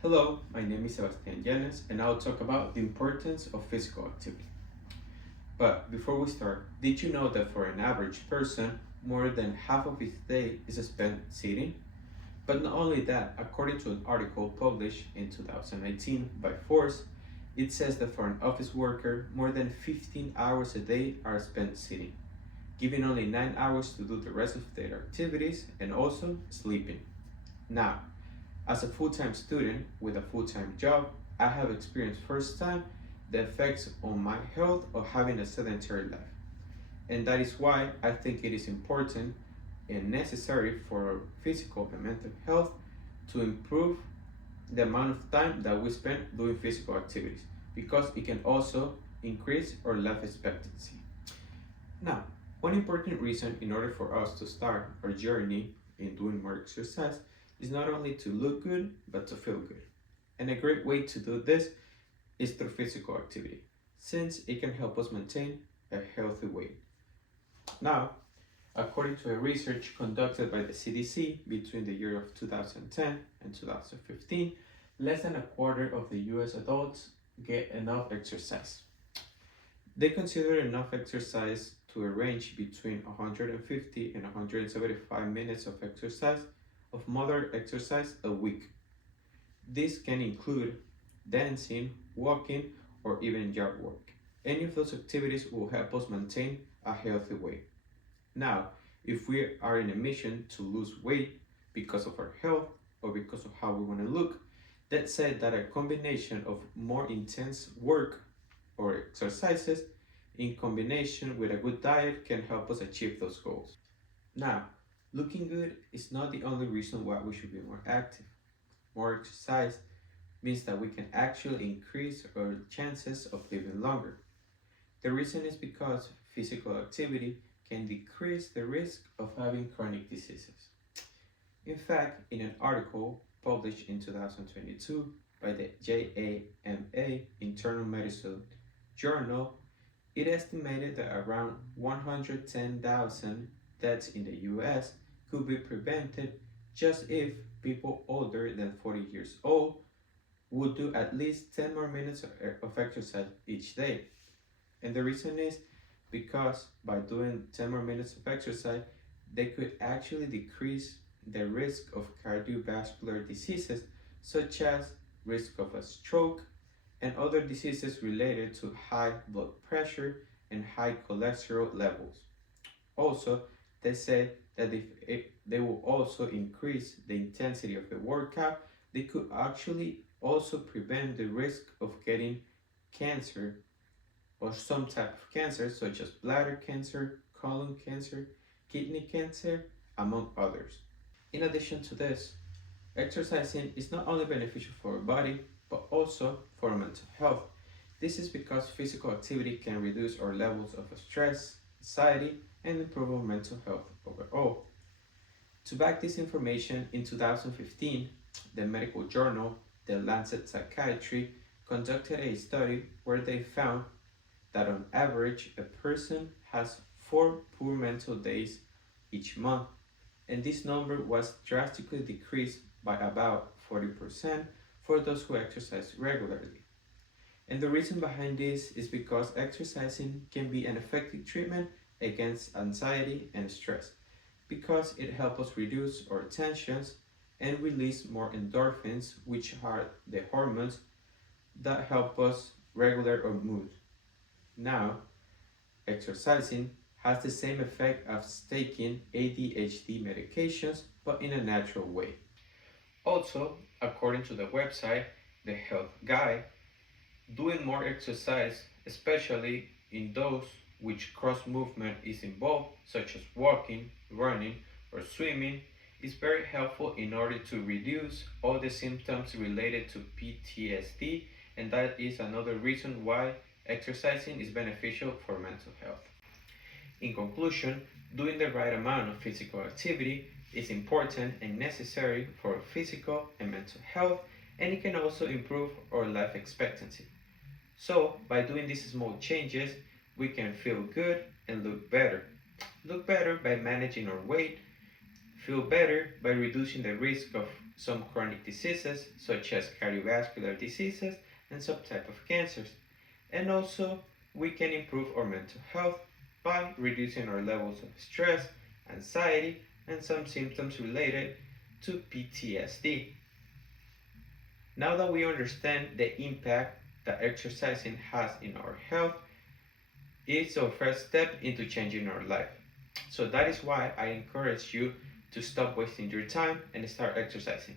Hello, my name is Sebastian Llanes and I'll talk about the importance of physical activity. But before we start, did you know that for an average person, more than half of his day is spent sitting? But not only that, according to an article published in 2019 by Force, it says that for an office worker, more than 15 hours a day are spent sitting, giving only 9 hours to do the rest of their activities and also sleeping. Now, as a full-time student with a full-time job, I have experienced firsthand the effects on my health of having a sedentary life. And that is why I think it is important and necessary for physical and mental health to improve the amount of time that we spend doing physical activities, because it can also increase our life expectancy. Now, one important reason in order for us to start our journey in doing more exercise is not only to look good, but to feel good. And a great way to do this is through physical activity, since it can help us maintain a healthy weight. Now, according to a research conducted by the CDC between the year of 2010 and 2015, less than a quarter of the US adults get enough exercise. They consider enough exercise to a range between 150 and 175 minutes of exercise, of moderate exercise a week. This can include dancing, walking, or even yard work. Any of those activities will help us maintain a healthy weight. Now, if we are in a mission to lose weight because of our health or because of how we want to look, let's say that a combination of more intense work or exercises in combination with a good diet can help us achieve those goals. Now, looking good is not the only reason why we should be more active. More exercise means that we can actually increase our chances of living longer. The reason is because physical activity can decrease the risk of having chronic diseases. In fact, in an article published in 2022 by the JAMA Internal Medicine Journal, it estimated that around 110,000 deaths in the US could be prevented just if people older than 40 years old would do at least 10 more minutes of exercise each day. And the reason is because by doing 10 more minutes of exercise, they could actually decrease the risk of cardiovascular diseases such as risk of a stroke and other diseases related to high blood pressure and high cholesterol levels. Also, they said that if they will also increase the intensity of the workout, they could actually also prevent the risk of getting cancer or some type of cancer such as bladder cancer, colon cancer, kidney cancer, among others. In addition to this, exercising is not only beneficial for our body, but also for mental health. This is because physical activity can reduce our levels of stress, anxiety, and improve our mental health overall. To back this information, in 2015, the medical journal, The Lancet Psychiatry, conducted a study where they found that on average, a person has 4 poor mental days each month, and this number was drastically decreased by about 40% for those who exercise regularly. And the reason behind this is because exercising can be an effective treatment against anxiety and stress, because it helps us reduce our tensions and release more endorphins, which are the hormones that help us regulate our mood. Now, exercising has the same effect as taking ADHD medications, but in a natural way. Also, according to the website, The Health Guide, doing more exercise, especially in those which cross movement is involved, such as walking, running, or swimming, is very helpful in order to reduce all the symptoms related to PTSD, and that is another reason why exercising is beneficial for mental health. In conclusion, doing the right amount of physical activity is important and necessary for physical and mental health, and it can also improve our life expectancy. So, by doing these small changes, we can feel good and look better. Look better by managing our weight, feel better by reducing the risk of some chronic diseases such as cardiovascular diseases and some type of cancers. And also, we can improve our mental health by reducing our levels of stress, anxiety, and some symptoms related to PTSD. Now that we understand the impact that exercising has in our health, it's our first step into changing our life. So that is why I encourage you to stop wasting your time and start exercising.